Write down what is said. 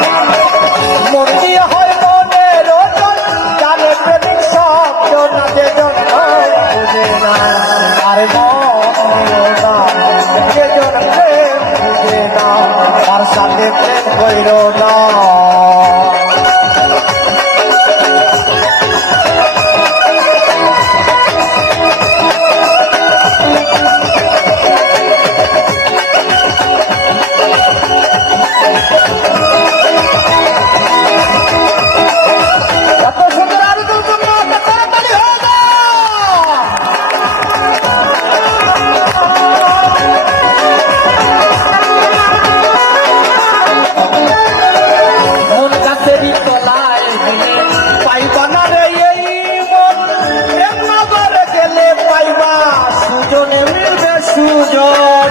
Yeah. সুযোগ